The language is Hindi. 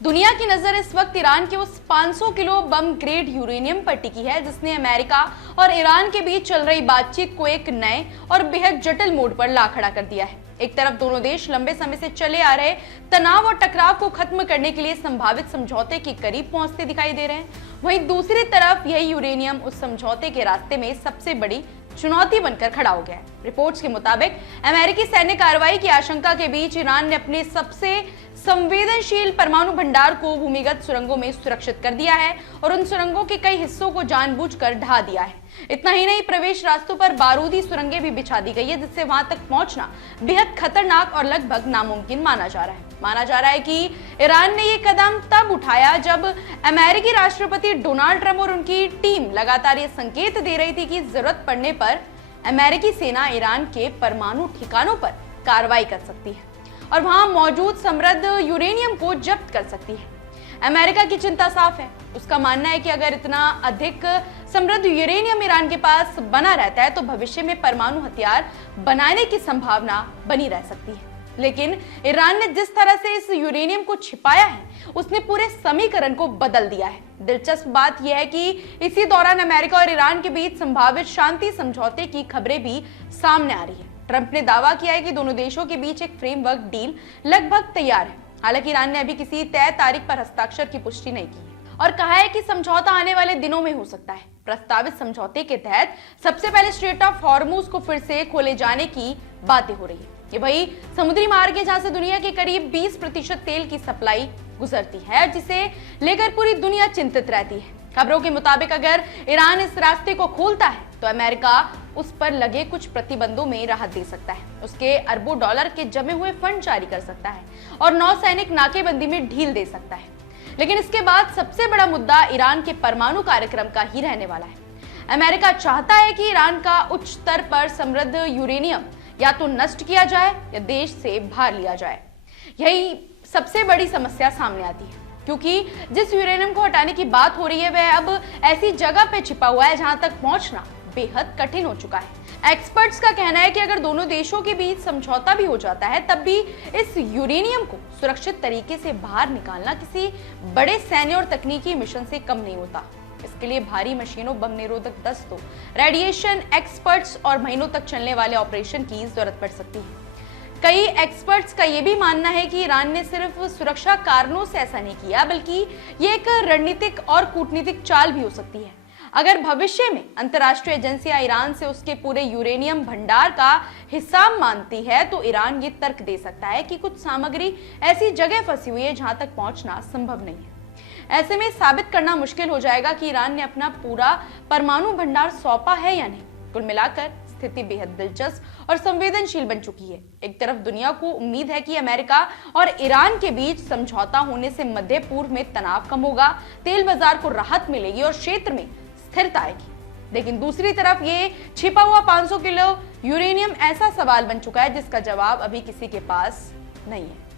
दुनिया की नजर इस वक्त ईरान के उस 500 किलो बम ग्रेड यूरेनियम पर टिकी है जिसने अमेरिका और ईरान के बीच चल रही बातचीत को एक नए और बेहद जटिल मोड़ पर ला खड़ा कर दिया है। एक तरफ दोनों देश लंबे समय से चले आ रहे तनाव और टकराव को खत्म करने के लिए संभावित समझौते के करीब पहुंचते दिखाई दे रहे हैं, वहीं दूसरी तरफ यही यूरेनियम उस समझौते के रास्ते में सबसे बड़ी चुनौती बनकर खड़ा हो गया है। रिपोर्ट्स के मुताबिक अमेरिकी सैन्य कार्रवाई की आशंका के बीच ईरान ने अपने सबसे संवेदनशील परमाणु भंडार को भूमिगत सुरंगों में सुरक्षित कर दिया है और उन सुरंगों के कई हिस्सों को जानबूझकर ढा दिया है। इतना ही नहीं, प्रवेश रास्तों पर बारूदी सुरंगें भी बिछा दी गई है जिससे वहां तक पहुंचना बेहद खतरनाक और लगभग नामुमकिन माना जा रहा है। माना जा रहा है कि ईरान ने ये कदम तब उठाया जब अमेरिकी राष्ट्रपति डोनाल्ड ट्रंप और उनकी टीम लगातार ये संकेत दे रही थी कि जरूरत पड़ने पर अमेरिकी सेना ईरान के परमाणु ठिकानों पर कार्रवाई कर सकती है और वहां मौजूद समृद्ध यूरेनियम को जब्त कर सकती है। अमेरिका की चिंता साफ है। उसका मानना है कि अगर इतना अधिक समृद्ध यूरेनियम ईरान के पास बना रहता है तो भविष्य में परमाणु हथियार बनाने की संभावना बनी रह सकती है। लेकिन ईरान ने जिस तरह से इस यूरेनियम को छिपाया है उसने पूरे समीकरण को बदल दिया है। दिलचस्प बात यह है कि इसी दौरान अमेरिका और ईरान के बीच संभावित शांति समझौते की खबरें भी सामने आ रही है। ट्रंप ने दावा किया है कि दोनों देशों के बीच एक फ्रेमवर्क डील लगभग तैयार है। हालांकि ईरान ने अभी किसी तय तारीख पर हस्ताक्षर की पुष्टि नहीं की और कहा है कि समझौता आने वाले दिनों में हो सकता है। प्रस्तावित समझौते के तहत सबसे पहले स्ट्रेट ऑफ हॉर्मुज को फिर से खोले जाने की बातें हो रही है। ये वही समुद्री मार्ग है जहां से दुनिया के करीब 20% तेल की सप्लाई गुजरती है, जिसे लेकर पूरी दुनिया चिंतित रहती है। खबरों के मुताबिक अगर ईरान इस रास्ते को खोलता है तो अमेरिका उस पर लगे कुछ प्रतिबंधों में राहत दे सकता है, उसके अरबों डॉलर के जमे हुए फंड जारी कर सकता है और नौसैनिक नाकेबंदी में ढील दे सकता है। लेकिन इसके बाद सबसे बड़ा मुद्दा ईरान के परमाणु कार्यक्रम का ही रहने वाला है। अमेरिका चाहता है कि ईरान का उच्च स्तर पर समृद्ध यूरेनियम या तो नष्ट किया जाए या देश से बाहर लिया जाए। यही सबसे बड़ी समस्या सामने आती है क्योंकि जिस यूरेनियम को हटाने की बात हो रही है वह अब ऐसी जगह पे छिपा हुआ है जहां तक पहुंचना बेहद कठिन हो चुका है। एक्सपर्ट्स का कहना है कि अगर दोनों देशों के बीच समझौता भी हो जाता है तब भी इस यूरेनियम को सुरक्षित तरीके से बाहर निकालना किसी बड़े सैन्य और तकनीकी मिशन से कम नहीं होता। इसके लिए भारी मशीनों, बम निरोधक दस्तों, रेडिएशन एक्सपर्ट्स और महीनों तक चलने वाले ऑपरेशन की जरूरत पड़ सकती है। कई एक्सपर्ट्स का यह भी मानना है कि ईरान ने सिर्फ सुरक्षा कारणों से ऐसा नहीं किया बल्कि ये एक रणनीतिक और कूटनीतिक चाल भी हो सकती है। अगर भविष्य में अंतर्राष्ट्रीय एजेंसियां ईरान से उसके पूरे यूरेनियम भंडार का हिसाब मांगती है तो ईरान ये तर्क दे सकता है कि कुछ सामग्री ऐसी जगह फंसी हुई है जहां तक पहुंचना संभव नहीं है। ऐसे में साबित करना मुश्किल हो जाएगा कि ईरान ने अपना पूरा परमाणु भंडार सौंपा है या नहीं। कुल मिलाकर स्थिति बेहद दिलचस्प और संवेदनशील बन चुकी है। एक तरफ दुनिया को उम्मीद है कि अमेरिका और ईरान के बीच समझौता होने से मध्य पूर्व में तनाव कम होगा, तेल बाजार को राहत मिलेगी और क्षेत्र में स्थिरता आएगी। लेकिन दूसरी तरफ ये छिपा हुआ 500 किलो यूरेनियम ऐसा सवाल बन चुका है जिसका जवाब अभी किसी के पास नहीं है।